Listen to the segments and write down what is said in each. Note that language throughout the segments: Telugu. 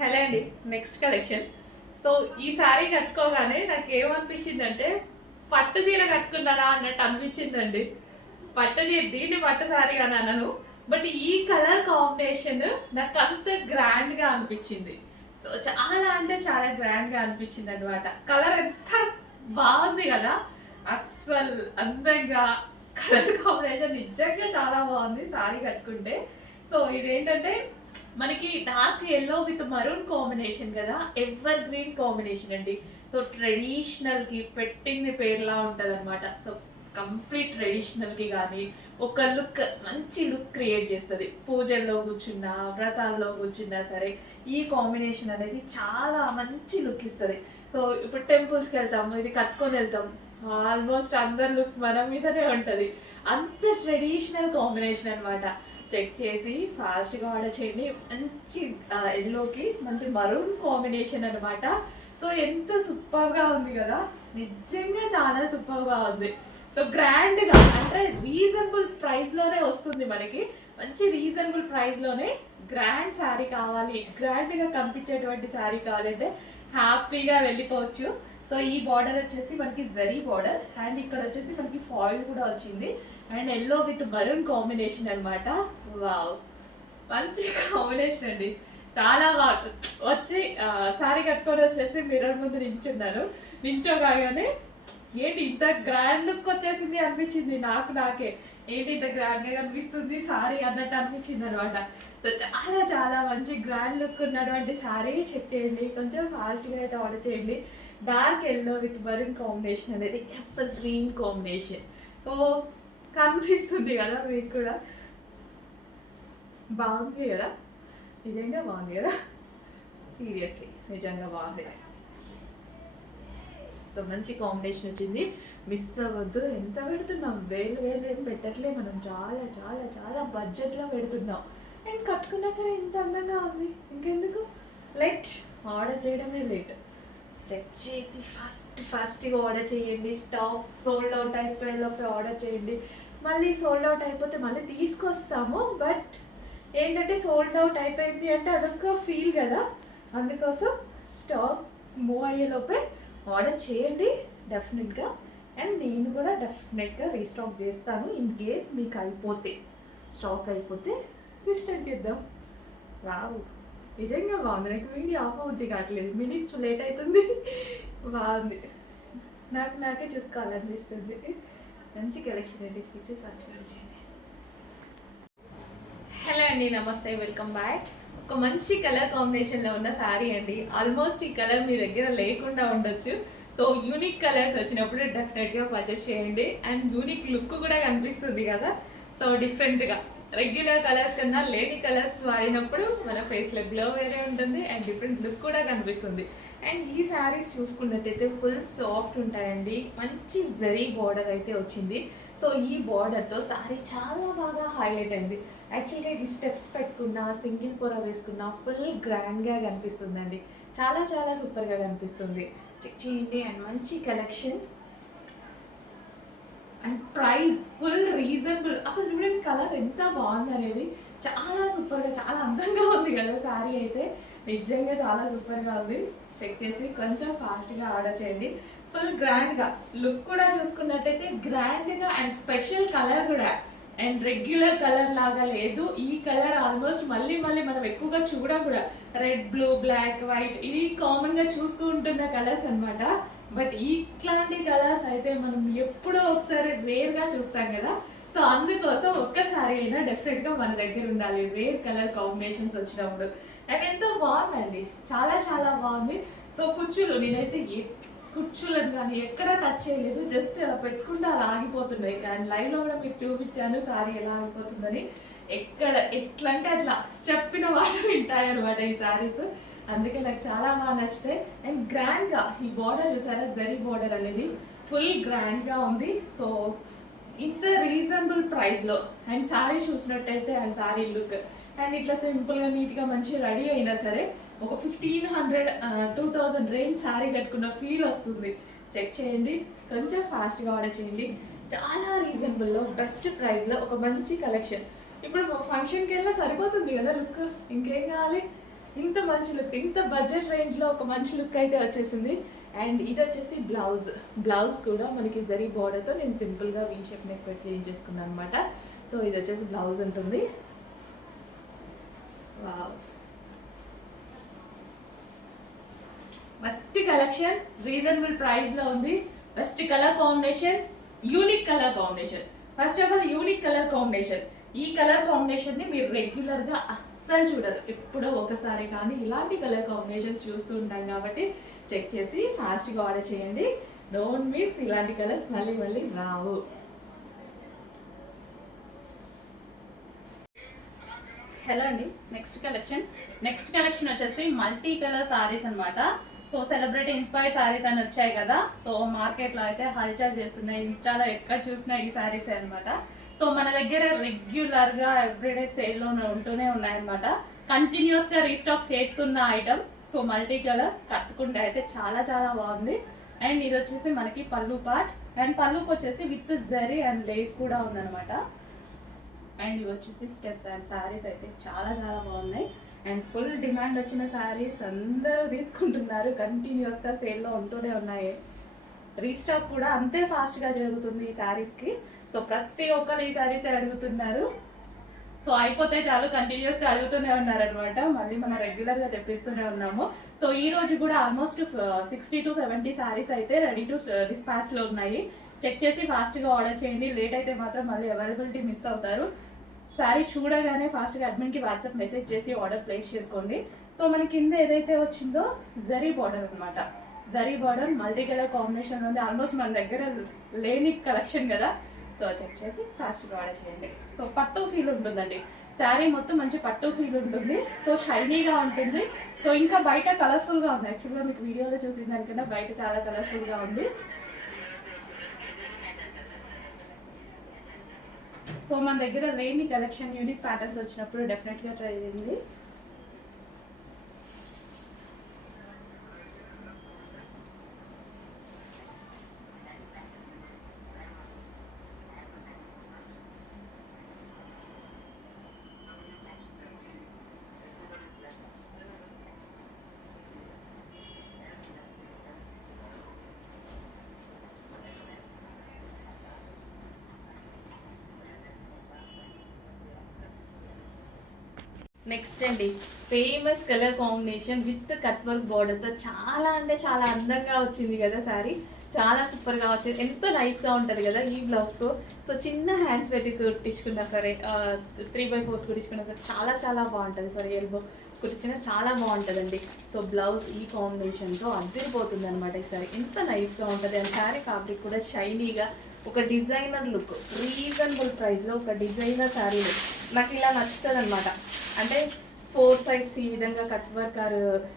హలో అండి. Next collection. సో ఈ శారీ కట్టుకోగానే నాకేమనిపించిందంటే పట్టు చీర కట్టుకున్నానా అన్నట్టు అనిపించిందండి. పట్టు చీర దీన్ని పట్టు శారీ అని అనను. బట్ ఈ కలర్ కాంబినేషన్ నాకు అంత గ్రాండ్గా అనిపించింది. సో చాలా అంటే చాలా గ్రాండ్గా అనిపించింది అనమాట. కలర్ ఎంత బాగుంది కదా, అస్సలు అందంగా కలర్ కాంబినేషన్ నిజంగా చాలా బాగుంది శారీ కట్టుకుంటే. సో ఇదేంటంటే మనకి dark yellow with maroon combination కదా, ఎవర్ గ్రీన్ కాంబినేషన్ అండి. సో ట్రెడిషనల్ కి పెట్టింది పేర్లా ఉంటది అనమాట. సో కంప్లీట్ ట్రెడిషనల్ కి కానీ ఒక లుక్, మంచి లుక్ క్రియేట్ చేస్తుంది. పూజల్లో కూర్చున్నా, వ్రతాల్లో కూర్చున్నా సరే ఈ కాంబినేషన్ అనేది చాలా మంచి లుక్ ఇస్తుంది. సో ఇప్పుడు టెంపుల్స్కి వెళ్తాము, ఇది కట్టుకొని వెళ్తాం, ఆల్మోస్ట్ అందరి లుక్ మన మీదనే ఉంటుంది. అంత ట్రెడిషనల్ కాంబినేషన్ అనమాట. చెక్ చేసి ఫాస్ట్గా ఆర్డర్ చేయండి. మంచి ఎల్లోకి మంచి మరూన్ కాంబినేషన్ అనమాట. సో ఎంత సూపర్గా ఉంది కదా, నిజంగా చాలా సూపర్గా ఉంది. సో గ్రాండ్గా అంటే రీజనబుల్ ప్రైస్లోనే వస్తుంది మనకి. మంచి రీజనబుల్ ప్రైస్లోనే గ్రాండ్ శారీ కావాలి, గ్రాండ్గా కనిపించేటువంటి శారీ కావాలంటే హ్యాపీగా వెళ్ళిపోవచ్చు. సో ఈ బార్డర్ వచ్చేసి మనకి జరీ బార్డర్, అండ్ ఇక్కడ వచ్చేసి మనకి ఫాయిల్ కూడా వచ్చింది, and yellow with maroon combination అనమాట. వావ్, మంచి కాంబినేషన్ అండి. చాలా బాగా వచ్చి శారీ కట్టుకొని వచ్చేసి మిర్రర్ ముందు నించున్నాను. నించోగానే ఏంటి ఇంత గ్రాండ్ లుక్ వచ్చేసింది అనిపించింది నాకే. ఏంటి ఇంత గ్రాండ్గా కనిపిస్తుంది శారీ అన్నట్టు అనిపించింది అనమాట. సో చాలా చాలా మంచి గ్రాండ్ లుక్ ఉన్నటువంటి శారీ చెక్ చేయండి. కొంచెం ఫాస్ట్గా అయితే ఆర్డర్ చేయండి. Dark yellow with maroon combination అనేది ఎవర్ గ్రీన్ కాంబినేషన్. సో కనిపిస్తుంది కదా మీకు కూడా, బాగుంది కదా, నిజంగా బాగుంది కదా, సీరియస్లీ నిజంగా బాగుంది. సో మంచి కాంబినేషన్ వచ్చింది, మిస్ అవ్వద్దు. ఎంత పెడుతున్నాం, వేలు వేలు ఏం పెట్టట్లే మనం, చాలా చాలా చాలా బడ్జెట్లో పెడుతున్నాం. అండ్ కట్టుకున్నా సరే ఇంత అందంగా ఉంది, ఇంకెందుకు లేట్, ఆర్డర్ చేయడమే లేట్. చెక్ చేసి ఫస్ట్గా ఆర్డర్ చేయండి. స్టాక్ సోల్డ్ అవుట్ అయిపోయేలోపే ఆర్డర్ చేయండి. మళ్ళీ సోల్డ్ అవుట్ అయిపోతే మళ్ళీ తీసుకొస్తాము, బట్ ఏంటంటే సోల్డ్ అవుట్ అయిపోయింది అంటే అదొక ఫీల్ కదా, అందుకోసం స్టాక్ మూవ్ అయ్యేలోపే ఆర్డర్ చేయండి డెఫినెట్గా. అండ్ నేను కూడా డెఫినెట్గా రీస్టాక్ చేస్తాను ఇన్ కేస్ మీకు అయిపోతే, స్టాక్ అయిపోతే రీస్టాక్ చేద్దాం. రావు, నిజంగా బాగుంది. నాకు వీడియో ఆఫ్ అవుద్ది కావట్లేదు, మినిట్స్ లేట్ అవుతుంది. బాగుంది, నాకే చూసుకోవాలనిపిస్తుంది. మంచి కలెక్షన్ అండి, ఫీచర్స్ ఫస్ట్ చేయండి. హలో అండి, నమస్తే, వెల్కమ్ బ్యాక్. ఒక మంచి కలర్ కాంబినేషన్లో ఉన్న శారీ అండి. ఆల్మోస్ట్ ఈ కలర్ మీ దగ్గర లేకుండా ఉండొచ్చు. సో యూనిక్ కలర్స్ వచ్చినప్పుడు డెఫినెట్గా పర్చేస్ చేయండి. అండ్ యూనిక్ లుక్ కూడా కనిపిస్తుంది కదా. సో డిఫరెంట్గా రెగ్యులర్ కలర్స్ కన్నా లేని కలర్స్ వాడినప్పుడు మన ఫేస్లో గ్లో వేరే ఉంటుంది, అండ్ డిఫరెంట్ లుక్ కూడా కనిపిస్తుంది. అండ్ ఈ శారీస్ చూసుకున్నట్టయితే ఫుల్ సాఫ్ట్ ఉంటాయండి. మంచి జరీ బార్డర్ అయితే వచ్చింది. సో ఈ బార్డర్తో శారీ చాలా బాగా హైలైట్ అయింది. యాక్చువల్గా ఇది స్టెప్స్ పెట్టుకున్నా, సింగిల్ పొర వేసుకున్నా ఫుల్ గ్రాండ్గా కనిపిస్తుందండి. చాలా చాలా సూపర్గా కనిపిస్తుంది. చెక్ చేయండి. అండ్ మంచి collection and price full reasonable. అసలు చూడండి కలర్ ఎంత బాగుంది అనేది, చాలా సూపర్గా, చాలా అందంగా ఉంది కదా శారీ అయితే. నిజంగా చాలా సూపర్గా ఉంది. చెక్ చేసి కొంచెం ఫాస్ట్గా ఆర్డర్ చేయండి. ఫుల్ గ్రాండ్గా లుక్ కూడా చూసుకున్నట్టయితే గ్రాండ్గా, అండ్ స్పెషల్ కలర్ కూడా, అండ్ రెగ్యులర్ కలర్ లాగా లేదు. ఈ కలర్ ఆల్మోస్ట్ మళ్ళీ మనం ఎక్కువగా చూడం కూడా. రెడ్, బ్లూ, బ్లాక్, వైట్ ఇవి కామన్గా చూస్తూ ఉంటున్న కలర్స్ అనమాట. బట్ ఇట్లాంటి కలర్స్ అయితే మనం ఎప్పుడో ఒకసారి రేర్గా చూస్తాం కదా. సో అందుకోసం ఒక్కసారి అయినా డెఫినెట్గా మన దగ్గర ఉండాలి రేర్ కలర్ కాంబినేషన్స్ వచ్చినప్పుడు. అండ్ ఎంతో బాగుందండి, చాలా చాలా బాగుంది. సో కుచ్చులు, నేనైతే కుచ్చులను కానీ ఎక్కడ టచ్ చేయలేదు, జస్ట్ అలా పెట్టుకుంటే అలా ఆగిపోతున్నాయి. అండ్ లైవ్లో కూడా మీకు చూపించాను సారీ ఎలా ఆగిపోతుందని. ఎట్లా అంటే అట్లా చెప్పిన మాట వింటాయి అనమాట ఈ శారీస్. అందుకే నాకు చాలా బాగా నచ్చుతాయి. అండ్ గ్రాండ్గా ఈ బార్డర్ చూసారా, జరీ బార్డర్ అనేది ఫుల్ గ్రాండ్గా ఉంది. సో ఇంత రీజనబుల్ ప్రైస్లో అండ్ శారీ చూసినట్టయితే, అండ్ శారీ లుక్, అండ్ ఇట్లా సింపుల్గా నీట్గా మంచిగా రెడీ అయినా సరే ఒక 1500 2000 రేంజ్ శారీ కట్టుకున్న ఫీల్ వస్తుంది. చెక్ చేయండి, కొంచెం ఫాస్ట్గా ఆర్డర్ చేయండి. చాలా రీజనబుల్లో బెస్ట్ ప్రైస్లో ఒక మంచి కలెక్షన్. ఇప్పుడు ఫంక్షన్కి వెళ్ళినా సరిపోతుంది కదా లుక్, ఇంకేం కావాలి. ఇంత మంచి లుక్, ఇంత బడ్జెట్ రేంజ్లో ఒక మంచి లుక్ అయితే వచ్చేసింది. అండ్ ఇది వచ్చేసి బ్లౌజ్ కూడా మనకి జరీ బార్డర్తో నేను సింపుల్గా వీ షేప్ నెక్ పెట్టి చేంజ్ చేసుకున్నాను అనమాట. సో ఇది వచ్చేసి బ్లౌజ్ ఉంటుంది. వావ్, బెస్ట్ కలెక్షన్, రీజనబుల్ ప్రైస్లో ఉంది. Best colour combination, unique colour combination. First of all unique colour combination. ఈ కలర్ కాంబినేషన్ని మీరు రెగ్యులర్గా అస్సలు చూడరు, ఎప్పుడో ఒకసారి కానీ ఇలాంటి కలర్ కాంబినేషన్స్ చూస్తూ ఉంటాం కాబట్టి చెక్ చేసి ఫాస్ట్గా ఆర్డర్ చేయండి. డోంట్ మిస్, ఇలాంటి కలర్స్ మళ్ళీ మళ్ళీ రావు. హలో అండి, నెక్స్ట్ కలెక్షన్ వచ్చేసి మల్టీ కలర్ సారీస్ అనమాట. సో సెలబ్రిటీ ఇన్స్పైర్డ్ సారీస్ అని వచ్చాయి కదా, సో మార్కెట్లో అయితే హల్చల్ చేస్తున్నాయి, ఇన్స్టాలో ఎక్కడ చూసినా ఈ సారీసే అనమాట. సో మన దగ్గర రెగ్యులర్గా ఎవ్రీడే సేల్లో ఉంటూనే ఉన్నాయన్నమాట. కంటిన్యూస్గా రీస్టాక్ చేస్తున్న ఐటమ్. సో మల్టీ కలర్ కట్టుకుంటే అయితే చాలా చాలా బాగుంది. అండ్ ఇది వచ్చేసి మనకి పళ్ళు పార్ట్, అండ్ పళ్ళుకి వచ్చేసి విత్ జరీ అండ్ లేస్ కూడా ఉందన్నమాట. అండ్ ఇవి వచ్చేసి స్టెప్స్ అండ్ శారీస్ అయితే చాలా చాలా బాగున్నాయి. అండ్ ఫుల్ డిమాండ్ వచ్చిన శారీస్ అందరూ తీసుకుంటున్నారు, కంటిన్యూస్గా సేల్లో ఉంటూనే ఉన్నాయి. రీస్టాక్ కూడా అంతే ఫాస్ట్గా జరుగుతుంది ఈ శారీస్కి. సో ప్రతి ఒక్కరు ఈ శారీసే అడుగుతున్నారు. సో అయిపోతే చాలు కంటిన్యూస్గా అడుగుతూనే ఉన్నారనమాట. మళ్ళీ మనం రెగ్యులర్గా తెప్పిస్తూనే ఉన్నాము. సో ఈ రోజు కూడా ఆల్మోస్ట్ 60 to 70 శారీస్ అయితే రెడీ టు డిస్పాచ్లో ఉన్నాయి. చెక్ చేసి ఫాస్ట్గా ఆర్డర్ చేయండి. లేట్ అయితే మాత్రం మళ్ళీ అవైలబిలిటీ మిస్ అవుతారు. శారీ చూడగానే ఫాస్ట్గా అడ్మిన్కి వాట్సాప్ మెసేజ్ చేసి ఆర్డర్ ప్లేస్ చేసుకోండి. సో మన కింద ఏదైతే వచ్చిందో జరీ బార్డర్ అనమాట. Zari border multi colour combination ఉంది. ఆల్మోస్ట్ మన దగ్గర లేని కలెక్షన్ కదా. సో చెక్ చేసి ఫాస్ట్గా ఆర్డర్ చేయండి. సో పట్టు ఫీల్ ఉంటుందండి, శారీ మొత్తం మంచి పట్టు ఫీల్ ఉంటుంది. సో షైనీగా ఉంటుంది. సో ఇంకా బయట కలర్ఫుల్గా ఉంది. యాక్చువల్గా మీకు వీడియోలో చూసిన దానికన్నా బయట చాలా కలర్ఫుల్గా ఉంది. సో మన దగ్గర లేని కలెక్షన్, యూనిక్ ప్యాటర్న్స్ వచ్చినప్పుడు డెఫినెట్గా ట్రై చేయండి. నెక్స్ట్ అండి, famous colour combination with cut work బార్డర్తో చాలా అంటే చాలా అందంగా వచ్చింది కదా శారీ. చాలా సూపర్గా వచ్చింది, ఎంతో నైస్గా ఉంటుంది కదా ఈ బ్లౌజ్తో. సో చిన్న హ్యాండ్స్ పెట్టి కుట్టించుకున్నా సరే, 3/4 కుట్టించుకున్నా సరే చాలా చాలా బాగుంటుంది. సరే ఎల్బో కుట్టించినా చాలా బాగుంటుందండి. సో బ్లౌజ్ ఈ కాంబినేషన్తో అద్దరిపోతుంది అనమాట. ఈ సారీ ఎంత నైస్గా ఉంటుంది. అండ్ శారీ ఫ్యాబ్రిక్ కూడా షైనీగా, ఒక డిజైనర్ లుక్, రీజనబుల్ ప్రైస్లో ఒక డిజైనర్ శారీ లుక్ నాకు ఇలా నచ్చుతుంది అనమాట. అంటే 4 sides ఈ విధంగా కట్ వర్క్ ఆర్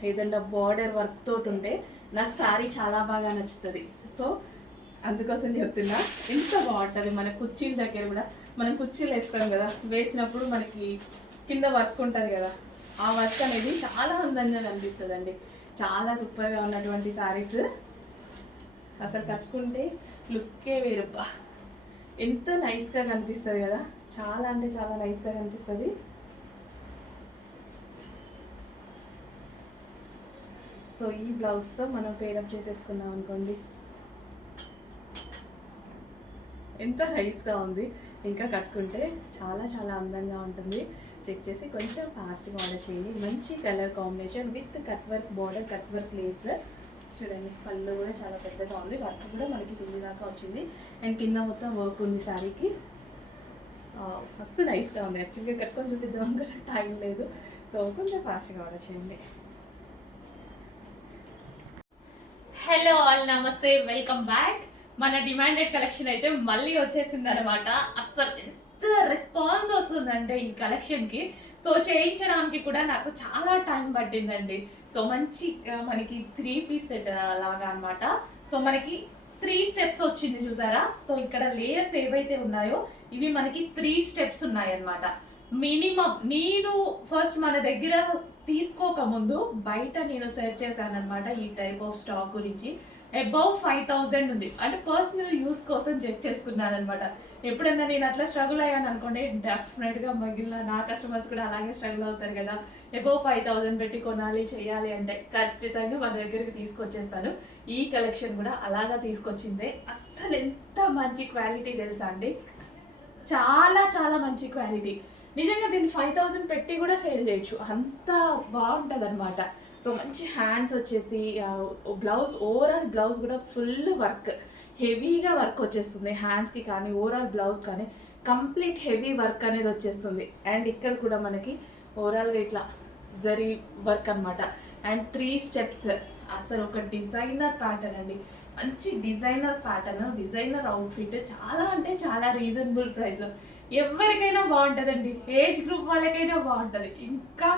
ఏదన్నా బార్డర్ వర్క్ తోటి ఉంటే నాకు శారీ చాలా బాగా నచ్చుతుంది. సో అందుకోసం చెప్తున్నా, ఎంత బాగుంటుంది. మన కుర్చీల దగ్గర కూడా మనం కుర్చీలు వేస్తాం కదా, వేసినప్పుడు మనకి కింద వర్క్ ఉంటుంది కదా, ఆ వర్క్ అనేది చాలా అందంగా కనిపిస్తుంది అండి. చాలా సూపర్గా ఉన్నటువంటి శారీస్ అసలు కట్టుకుంటే లుక్కే వేరుబ్బా, ఎంత నైస్గా కనిపిస్తుంది కదా. చాలా అంటే చాలా నైస్గా కనిపిస్తుంది. సో ఈ బ్లౌజ్తో మనం పేరప్ చేసేసుకున్నాం అనుకోండి, ఎంత నైస్గా ఉంది. ఇంకా కట్టుకుంటే చాలా చాలా అందంగా ఉంటుంది. చెక్ చేసి కొంచెం ఫాస్ట్గా ఆర్డర్ చేయండి. మంచి colour combination with cut work border, cut work lace. చూడండి పళ్ళు కూడా చాలా పెద్దగా ఉంది, వర్క్ కూడా మనకి కింది దాకా వచ్చింది. అండ్ కింద మొత్తం వర్క్ ఉంది శారీకి. మస్తు నైస్గా ఉంది. యాక్చువల్గా కట్టుకొని చూపిద్దాం అనుకుంటే టైం లేదు. సో కొంచెం ఫాస్ట్గా ఆర్డర్ చేయండి. హలో ఆల్, నమస్తే, వెల్కమ్ బ్యాక్. మన డిమాండెడ్ కలెక్షన్ అయితే మళ్ళీ వచ్చేసింది అనమాట. అస్సలు ఎంత రెస్పాన్స్ వస్తుందంటే ఈ కలెక్షన్కి. సో చేయించడానికి కూడా నాకు చాలా టైం పట్టిందండి. సో మంచి మనకి 3 piece సెట్ లాగా అనమాట. సో మనకి 3 steps వచ్చింది చూసారా. సో ఇక్కడ లేయర్స్ ఏవైతే ఉన్నాయో ఇవి మనకి 3 steps ఉన్నాయన్నమాట. మినిమం నేను ఫస్ట్ మన దగ్గర తీసుకోకముందు బయట నేను సెర్చ్ చేశాను అనమాట ఈ టైప్ ఆఫ్ స్టాక్ గురించి. అబౌవ్ 5000 ఉంది. అంటే పర్సనల్ యూస్ కోసం చెక్ చేసుకున్నాను అనమాట. ఎప్పుడన్నా నేను అట్లా స్ట్రగుల్ అయ్యాను అనుకోండి, డెఫినెట్గా మిగిలిన నా కస్టమర్స్ కూడా అలాగే స్ట్రగుల్ అవుతారు కదా. అబౌవ్ 5000 పెట్టి కొనాలి చేయాలి అంటే ఖచ్చితంగా మన దగ్గరికి తీసుకొచ్చేస్తాను. ఈ కలెక్షన్ కూడా అలాగా తీసుకొచ్చిందే. అస్సలు ఎంత మంచి క్వాలిటీ తెలుసా అండి, చాలా చాలా మంచి క్వాలిటీ. నిజంగా దీన్ని 5000 పెట్టి కూడా సేల్ చేయొచ్చు, అంత బాగుంటుంది అనమాట. సో మంచి హ్యాండ్స్ వచ్చేసి బ్లౌజ్, ఓవరాల్ బ్లౌజ్ కూడా ఫుల్ వర్క్, హెవీగా వర్క్ వచ్చేస్తుంది హ్యాండ్స్కి కానీ ఓవరాల్ బ్లౌజ్ కానీ కంప్లీట్ హెవీ వర్క్ అనేది వచ్చేస్తుంది. అండ్ ఇక్కడ కూడా మనకి ఓవరాల్గా ఇట్లా జరీ వర్క్ అనమాట. అండ్ 3 స్టెప్స్, అసలు ఒక డిజైనర్ ప్యాటర్న్ అండి, మంచి డిజైనర్ ప్యాటర్న్, డిజైనర్ అవుట్ఫిట్, చాలా అంటే చాలా రీజనబుల్ ప్రైస్లో ఎవరికైనా బాగుంటుందండి. ఏజ్ గ్రూప్ వాళ్ళకైనా బాగుంటుంది, ఇంకా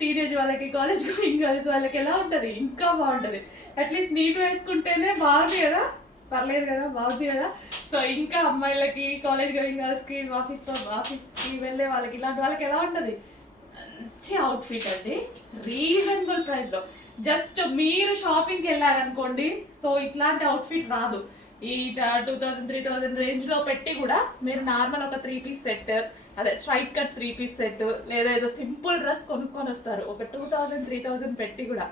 టీనేజ్ వాళ్ళకి, కాలేజ్ గోయింగ్ గర్ల్స్ వాళ్ళకి ఎలా ఉంటుంది, ఇంకా బాగుంటుంది. అట్లీస్ట్ నేను వేసుకుంటేనే బాగుంది కదా, పర్లేదు కదా, బాగుంది కదా. సో ఇంకా అమ్మాయిలకి, కాలేజ్ గోయింగ్ గర్ల్స్కి, ఆఫీస్కి వెళ్ళే వాళ్ళకి, ఇలాంటి వాళ్ళకి ఎలా ఉంటుంది, మంచి అవుట్ఫిట్ అండి, రీజనబుల్ ప్రైస్లో. జస్ట్ మీరు షాపింగ్కి వెళ్ళారనుకోండి, సో ఇట్లాంటి అవుట్ఫిట్ రాదు. ఈ 2000 3000 రేంజ్లో పెట్టి కూడా మీరు నార్మల్ ఒక 3 పీస్ సెట్, అదే స్ట్రైట్ కట్ 3 పీస్ సెట్, లేదా ఏదో సింపుల్ డ్రెస్ కొనుక్కొని వస్తారు ఒక 2000 3000 పెట్టి కూడా.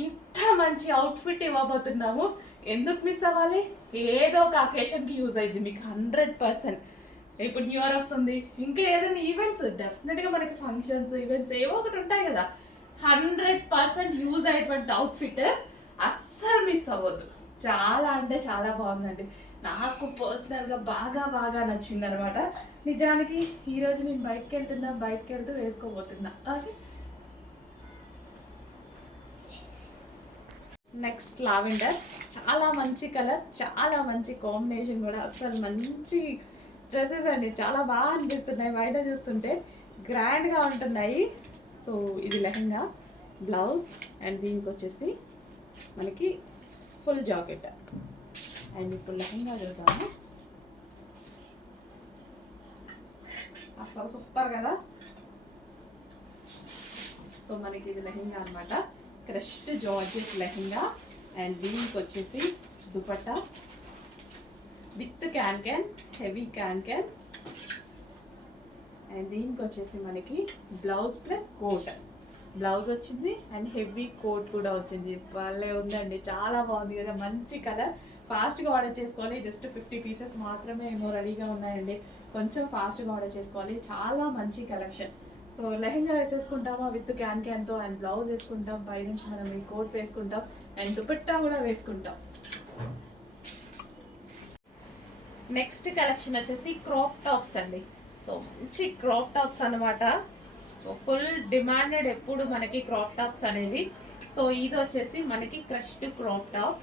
ఇంత మంచి అవుట్ఫిట్ ఇవ్వబోతున్నాము, ఎందుకు మిస్ అవ్వాలి? ఏదో ఒక అకేషన్కి యూజ్ అయింది మీకు 100%. ఇప్పుడు న్యూ ఇయర్ వస్తుంది, ఇంకా ఏదైనా ఈవెంట్స్, డెఫినెట్గా మనకి ఫంక్షన్స్ ఈవెంట్స్ ఏవో ఒకటి ఉంటాయి కదా, 100% యూజ్ అయ్యేటువంటి అవుట్ఫిట్, అస్సలు మిస్ అవ్వద్దు. చాలా అంటే చాలా బాగుందండి, నాకు పర్సనల్గా బాగా బాగా నచ్చింది అనమాట. నిజానికి ఈరోజు నేను బయటకు వెళ్తూ వేసుకోబోతున్నా. ఓకే, నెక్స్ట్ లావెండర్, చాలా మంచి కలర్, చాలా మంచి కాంబినేషన్ కూడా, అసలు మంచి డ్రెస్సెస్ అండి, చాలా బాగా అనిపిస్తున్నాయి బయట చూస్తుంటే, గ్రాండ్గా ఉంటున్నాయి. సో ఇది లెహంగా, బ్లౌజ్, అండ్ దీనికి వచ్చేసి మనకి ఫుల్ జాకెట్. అండ్ ఇప్పుడు లెహంగా చూద్దాము, అసలు సూపర్ కదా. సో మనకి ఇది లెహంగా అనమాట, క్రష్డ్ జార్జెట్ లెహంగా. అండ్ దీనికి వచ్చేసి dupatta with can, heavy can. And దీనికి వచ్చేసి మనకి బ్లౌజ్ ప్లస్ కోట్, బ్లౌజ్ వచ్చింది అండ్ హెవీ కోట్ కూడా వచ్చింది. భలే ఉందండి, చాలా బాగుంది కదా, మంచి కలర్. ఫాస్ట్గా ఆర్డర్ చేసుకోవాలి, జస్ట్ 50 పీసెస్ మాత్రమే ఏమో రెడీగా ఉన్నాయండి, కొంచెం ఫాస్ట్గా ఆర్డర్ చేసుకోవాలి. చాలా మంచి కలెక్షన్. సో లెహంగా వేసేసుకుంటామా విత్ క్యాన్తో, అండ్ బ్లౌజ్ వేసుకుంటాం, పైనుంచి మనం ఈ కోట్ వేసుకుంటాం, అండ్ దుపట్టా కూడా వేసుకుంటాం. నెక్స్ట్ కలెక్షన్ వచ్చేసి క్రాప్ టాప్స్ అండి. సో మంచి క్రాప్ టాప్స్ అనమాట. సో ఫుల్ డిమాండెడ్ ఎప్పుడు మనకి క్రాప్ టాప్స్ అనేవి. సో ఇది వచ్చేసి మనకి క్రష్డ్ క్రాప్ టాప్,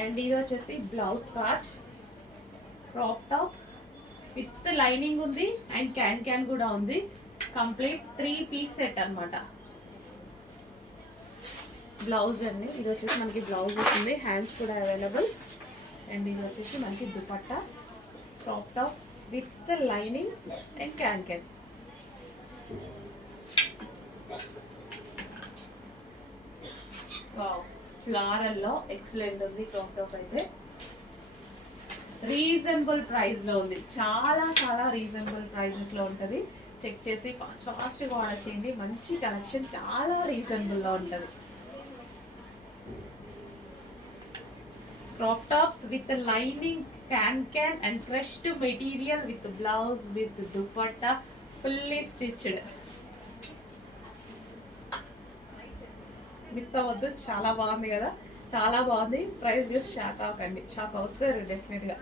అండ్ ఇది వచ్చేసి blouse part, crop top with lining ఉంది అండ్ క్యాన్ కూడా ఉంది. కంప్లీట్ 3 పీస్ సెట్ అనమాట. బ్లౌజ్ అండి, ఇది వచ్చేసి మనకి బ్లౌజ్ వస్తుంది, హ్యాండ్స్ కూడా అవైలబుల్. అండ్ ఇది వచ్చేసి మనకి dupatta, crop top with lining and can. ఫ్లారల్లో ఎక్సలెంట్ ఉంది క్రాప్ టాప్ అయితే, రీజనబుల్ ప్రైస్లో ఉంది, చాలా చాలా రీజనబుల్ ప్రైజెస్లో ఉంటుంది. చెక్ చేసి ఫాస్ట్గా ఆర్డర్ చేయండి, మంచి కలెక్షన్, చాలా రీజనబుల్లో ఉంటుంది. Crop tops with lining, can and crushed material with blouse with dupatta, fully stitched. Miss అవ్వద్దు, చాలా బాగుంది కదా, చాలా బాగుంది. ప్రైస్ చూసి షాక్ అవ్వకండి, షాక్ అవుతారు డెఫినెట్గా.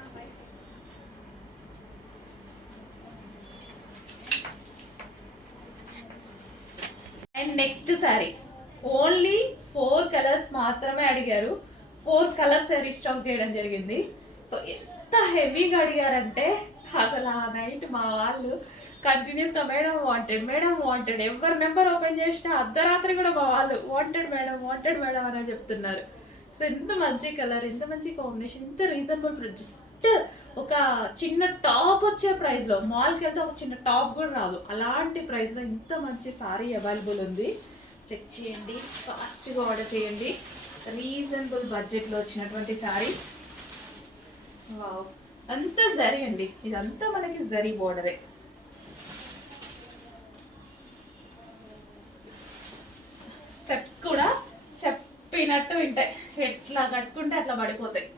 And next sari, only 4 colours మాత్రమే అడిగారు, 4 కలర్స్ రీస్టాక్ చేయడం జరిగింది. సో ఎంత హెవీగా అడిగారంటే అసలు ఆ నైట్ మా వాళ్ళు కంటిన్యూస్గా మేడం వాంటెడ్, ఎవరి నెంబర్ ఓపెన్ చేసినా అర్ధరాత్రి కూడా మా వాళ్ళు వాంటెడ్ మేడం అని చెప్తున్నారు. సో ఎంత మంచి కలర్, ఎంత మంచి కాంబినేషన్, ఎంత రీజనబుల్ ప్రైస్, జస్ట్ ఒక చిన్న టాప్ వచ్చే ప్రైస్లో, మాల్కి వెళ్తే ఒక చిన్న టాప్ కూడా రాదు, అలాంటి ప్రైస్లో ఇంత మంచి సారీ అవైలబుల్ ఉంది. చెక్ చేయండి, ఫాస్ట్గా ఆర్డర్ చేయండి. రీజనబుల్ బడ్జెట్లో వచ్చినటువంటి శారీ. వావ్, అంతా జరీ అండి, ఇదంతా మనకి జరీ బోర్డరే. స్టెప్స్ కూడా చెప్పినట్టు వింటాయి, ఎట్లా కట్టుకుంటే అట్లా పడిపోతాయి.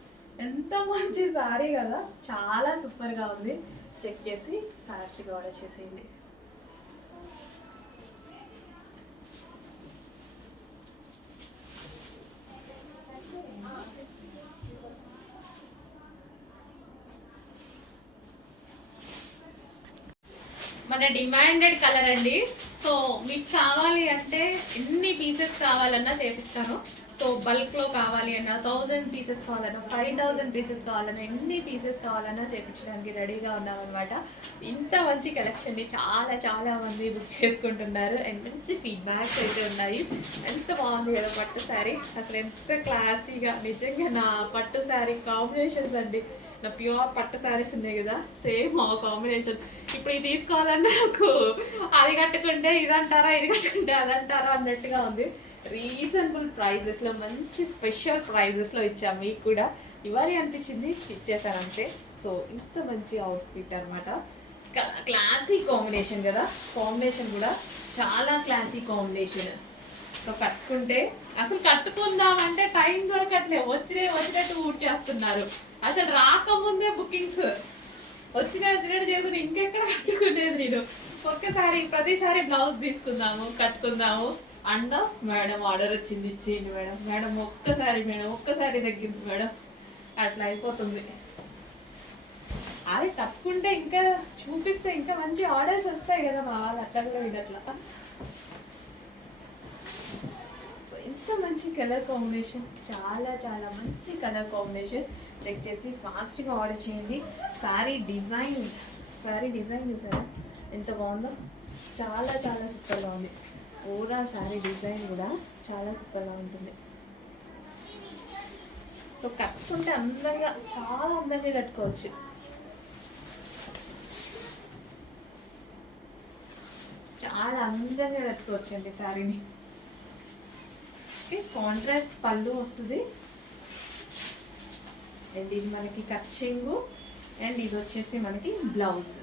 ఎంత మంచి శారీ కదా, చాలా సూపర్గా ఉంది. చెక్ చేసి ఫాస్ట్గా ఆర్డర్ చేసేయండి. మన డిమాండెడ్ కలర్ అండి. సో మీకు కావాలి అంటే ఎన్ని పీసెస్ కావాలన్నా చేపిస్తాను. సో బల్క్లో కావాలి అన్నా, 1000 పీసెస్ కావాలన్నా, 5000 పీసెస్ కావాలన్నా, ఎన్ని పీసెస్ కావాలన్నా చేపించడానికి రెడీగా ఉన్నామన్నమాట. ఇంత మంచి కలెక్షన్ని చాలా చాలా మంది బుక్ చేసుకుంటున్నారు అండ్ మంచి ఫీడ్బ్యాక్స్ అయితే ఉన్నాయి. ఎంత బాగుంది కదా పట్టు శారీ, అసలు ఎంత క్లాసీగా. నిజంగా నా పట్టు శారీ కాంబినేషన్స్ అండి, నా ప్యూర్ పట్టు శారీస్ ఉన్నాయి కదా, సేమ్ ఆ కాంబినేషన్. ఇప్పుడు ఇది తీసుకోవాలన్నా నాకు అది కట్టుకుంటే ఇది అంటారా, ఇది కట్టుకుంటే అది అంటారా అన్నట్టుగా ఉంది. రీజనబుల్ ప్రైజెస్లో, మంచి స్పెషల్ ప్రైజెస్లో ఇచ్చాము. మీకు కూడా ఇవ్వాలి అనిపించింది, ఇచ్చేసాను అంతే. సో ఇంత మంచి అవుట్ఫిట్ అనమాట. క్లాసీ కాంబినేషన్ కదా, కాంబినేషన్ కూడా చాలా క్లాసీ కాంబినేషన్. సో కట్టుకుంటే అసలు కట్టుకుందామంటే టైం దొరకట్లే, వచ్చినట్టు ఊడ్ చేస్తున్నారు. అసలు రాకముందే బుకింగ్స్, వచ్చినట్టు చేసుకుని ఇంకెక్కడ కట్టుకునేది నేను. ఒక్కసారి ప్రతిసారి బ్లౌజ్ తీసుకుందాము, కట్టుకుందాము అండ్ మేడం ఆర్డర్ వచ్చింది, ఇచ్చేయండి మేడం, మేడం ఒక్కసారి తగ్గింది మేడం, అట్లా అయిపోతుంది. అదే కట్టుకుంటే ఇంకా చూపిస్తే ఇంకా మంచి ఆర్డర్స్ వస్తాయి కదా మా వాళ్ళు, అట్లా కూడా వినట్లా. ఎంత మంచి కలర్ కాంబినేషన్, చాలా చాలా మంచి కలర్ కాంబినేషన్. చెక్ చేసి ఫాస్ట్గా ఆర్డర్ చేయండి. శారీ డిజైన్ చూసారా ఎంత బాగుందో, చాలా చాలా సూపర్గా ఉంది. ఓవరాల్ శారీ డిజైన్ కూడా చాలా సూపర్గా ఉంటుంది. సో కట్టుకుంటే అందంగా, చాలా అందంగా కట్టుకోవచ్చు. చాలా అందంగా కట్టుకోవచ్చు అండి శారీని. కాంట్రాస్ట్ పళ్ళు వస్తుంది అండ్ ఇది మనకి కచ్చింగు అండ్ ఇది వచ్చేసి మనకి బ్లౌజ్.